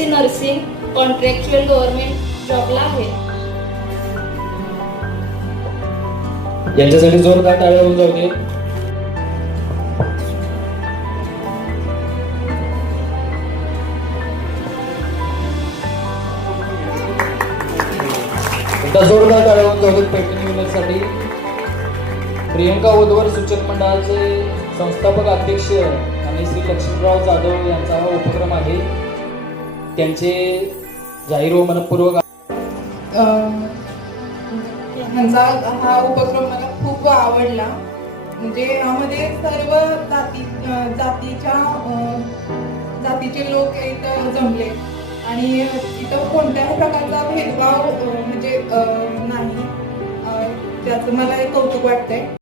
Nursing contractual government जॉबला आहे. यांच्यासाठी जोरदार टाळ्या होऊन जाऊ दे. जोरदार टाळ्या होऊन जाऊ दे पैठणी विनरसाठी. प्रियंका उद्वर सूचक मंडळाचे संस्थापक अध्यक्ष आणि श्री लक्ष्मीराव जाधव यांचा हा उपक्रम आहे. त्यांचे जाहीर व मनपूर्वक ह्यांचा हा उपक्रम मला खूप आवडला. म्हणजे यामध्ये सर्व जातीचे लोक इथं जमले आणि इथं कोणत्याही प्रकारचा भेदभाव म्हणजे नाही. त्याचं मला एक कौतुक वाटतंय.